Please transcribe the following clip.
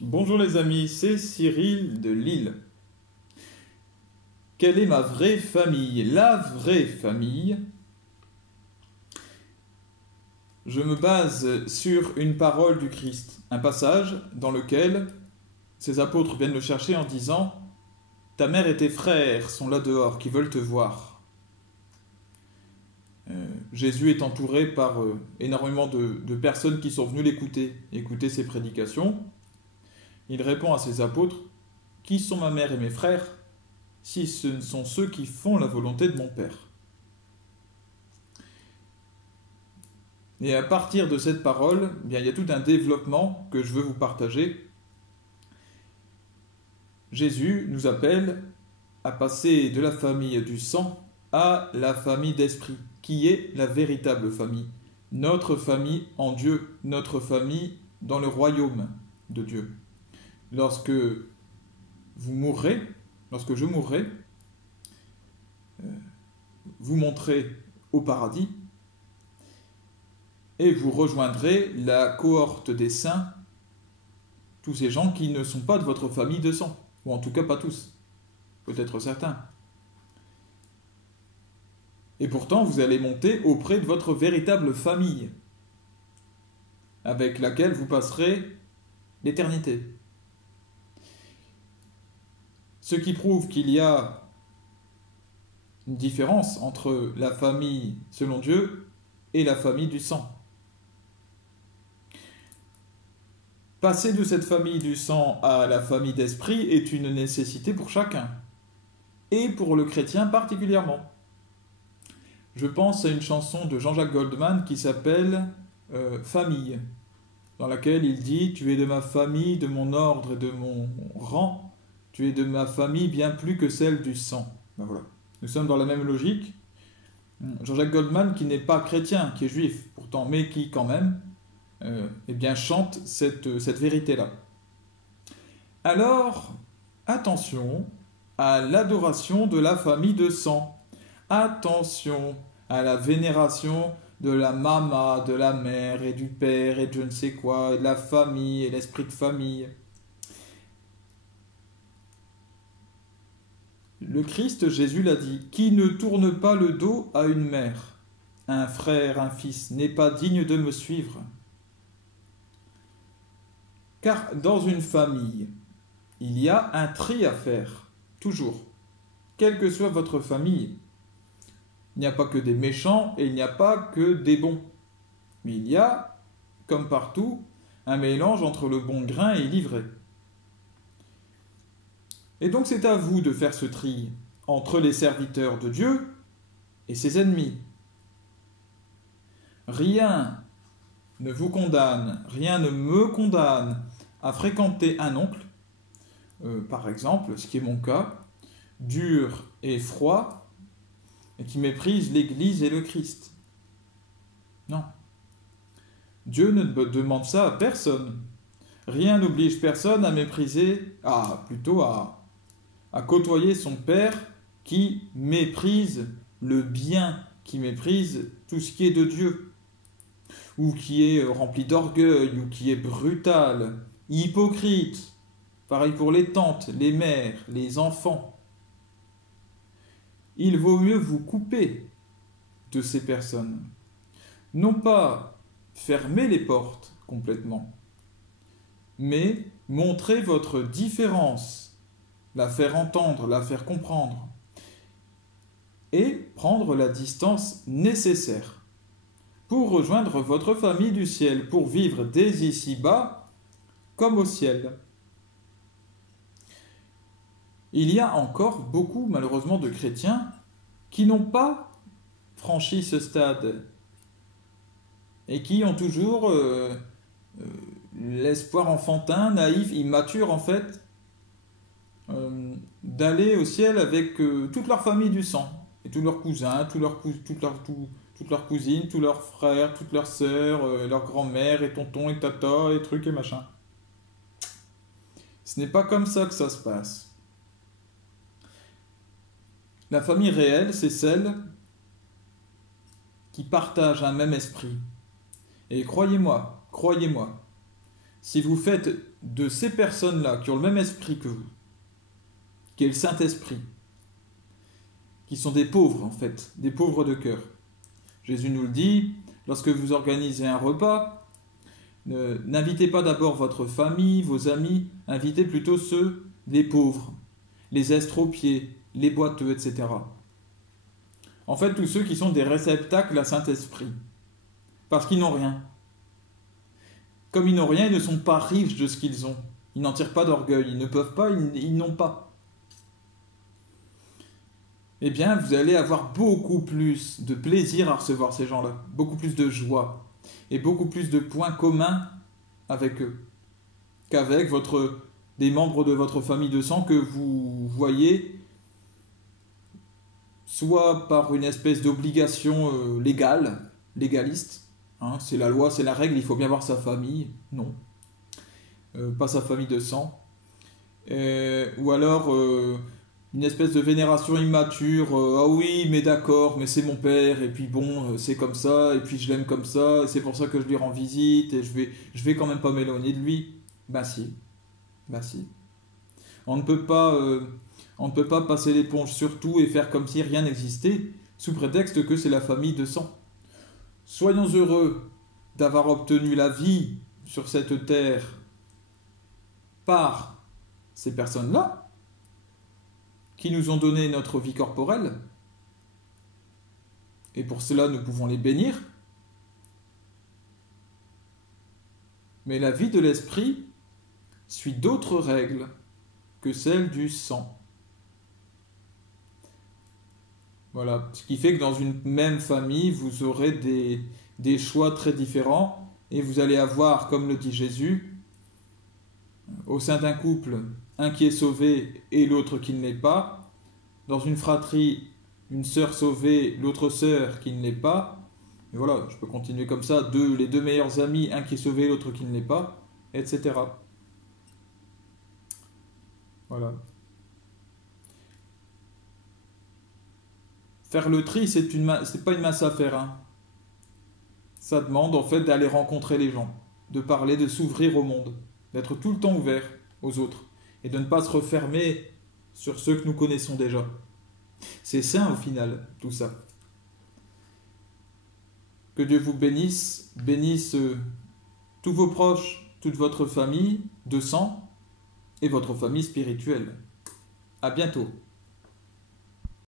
Bonjour les amis, c'est Cyril de Lille. Quelle est ma vraie famille? La vraie famille, je me base sur une parole du Christ, un passage dans lequel ses apôtres viennent le chercher en disant « Ta mère et tes frères sont là dehors qui veulent te voir ». Jésus est entouré par énormément de personnes qui sont venues écouter ses prédications. Il répond à ses apôtres « Qui sont ma mère et mes frères si ce ne sont ceux qui font la volonté de mon Père ?» Et à partir de cette parole, bien, il y a tout un développement que je veux vous partager. Jésus nous appelle à passer de la famille du sang à la famille d'esprit, qui est la véritable famille. Notre famille en Dieu, notre famille dans le royaume de Dieu. Lorsque vous mourrez, lorsque je mourrai, vous monterez au paradis et vous rejoindrez la cohorte des saints, tous ces gens qui ne sont pas de votre famille de sang, ou en tout cas pas tous, peut-être certains. Et pourtant, vous allez monter auprès de votre véritable famille, avec laquelle vous passerez l'éternité. Ce qui prouve qu'il y a une différence entre la famille selon Dieu et la famille du sang. Passer de cette famille du sang à la famille d'esprit est une nécessité pour chacun, et pour le chrétien particulièrement. Je pense à une chanson de Jean-Jacques Goldman qui s'appelle « Famille », dans laquelle il dit « Tu es de ma famille, de mon ordre et de mon rang, tu es de ma famille bien plus que celle du sang. » Ben voilà. Nous sommes dans la même logique. Jean-Jacques Goldman, qui n'est pas chrétien, qui est juif pourtant, mais qui quand même eh bien, chante cette vérité-là. Alors, attention à l'adoration de la famille de sang. Attention à la vénération de la mama, de la mère et du père et de je ne sais quoi, et de la famille et l'esprit de famille. Le Christ, Jésus l'a dit, « Qui ne tourne pas le dos à une mère, un frère, un fils, n'est pas digne de me suivre. » Car dans une famille, il y a un tri à faire, toujours. Quelle que soit votre famille, il n'y a pas que des méchants et il n'y a pas que des bons. Mais il y a, comme partout, un mélange entre le bon grain et l'ivraie. Et donc c'est à vous de faire ce tri entre les serviteurs de Dieu et ses ennemis. Rien ne vous condamne, rien ne me condamne à fréquenter un oncle, par exemple, ce qui est mon cas, dur et froid, et qui méprise l'Église et le Christ. Non. Dieu ne demande ça à personne. Rien n'oblige personne à mépriser, plutôt à côtoyer son Père qui méprise le bien, qui méprise tout ce qui est de Dieu, ou qui est rempli d'orgueil, ou qui est brutal, hypocrite. Pareil pour les tantes, les mères, les enfants. Il vaut mieux vous couper de ces personnes. Non pas fermer les portes complètement, mais montrer votre différence, la faire entendre, la faire comprendre, et prendre la distance nécessaire pour rejoindre votre famille du ciel, pour vivre dès ici-bas comme au ciel. Il y a encore beaucoup, malheureusement, de chrétiens qui n'ont pas franchi ce stade et qui ont toujours l'espoir enfantin, naïf, immature en fait, d'aller au ciel avec toute leur famille du sang, et tous leurs cousins, toutes leurs cousines, tous leurs frères, toutes leurs sœurs, leurs grand-mères, et tontons, et tata, et trucs et machin. Ce n'est pas comme ça que ça se passe. La famille réelle, c'est celle qui partage un même esprit. Et croyez-moi, si vous faites de ces personnes-là qui ont le même esprit que vous, qui est le Saint-Esprit, qui sont des pauvres en fait, des pauvres de cœur. Jésus nous le dit, lorsque vous organisez un repas, n'invitez pas d'abord votre famille, vos amis, invitez plutôt ceux des pauvres, les estropiés, les boiteux, etc. En fait, tous ceux qui sont des réceptacles à Saint-Esprit, parce qu'ils n'ont rien. Comme ils n'ont rien, ils ne sont pas riches de ce qu'ils ont. Ils n'en tirent pas d'orgueil, ils ne peuvent pas, ils n'ont pas. Eh bien, vous allez avoir beaucoup plus de plaisir à recevoir ces gens-là, beaucoup plus de joie et beaucoup plus de points communs avec eux qu'avec des membres de votre famille de sang que vous voyez soit par une espèce d'obligation légaliste, hein, c'est la loi, c'est la règle, il faut bien voir sa famille, non, pas sa famille de sang, ou alors une espèce de vénération immature, ah oui, mais d'accord, mais c'est mon père, et puis bon, c'est comme ça, et puis je l'aime comme ça, et c'est pour ça que je lui rends visite, et je vais quand même pas m'éloigner de lui. Ben si, ben si. On ne peut pas passer l'éponge sur tout et faire comme si rien n'existait, sous prétexte que c'est la famille de sang. Soyons heureux d'avoir obtenu la vie sur cette terre par ces personnes-là, qui nous ont donné notre vie corporelle, et pour cela nous pouvons les bénir. Mais la vie de l'esprit suit d'autres règles que celles du sang. Voilà, ce qui fait que dans une même famille, vous aurez des choix très différents, et vous allez avoir, comme le dit Jésus, au sein d'un couple, un qui est sauvé et l'autre qui ne l'est pas. Dans une fratrie, une sœur sauvée, l'autre sœur qui ne l'est pas. Et voilà, je peux continuer comme ça, les deux meilleurs amis, un qui est sauvé, l'autre qui ne l'est pas, etc. Voilà. Faire le tri, c'est pas une mince affaire, hein. Ça demande en fait d'aller rencontrer les gens, de parler, de s'ouvrir au monde, d'être tout le temps ouvert aux autres et de ne pas se refermer sur ceux que nous connaissons déjà. C'est sain au final, tout ça. Que Dieu vous bénisse, bénisse tous vos proches, toute votre famille de sang et votre famille spirituelle. À bientôt.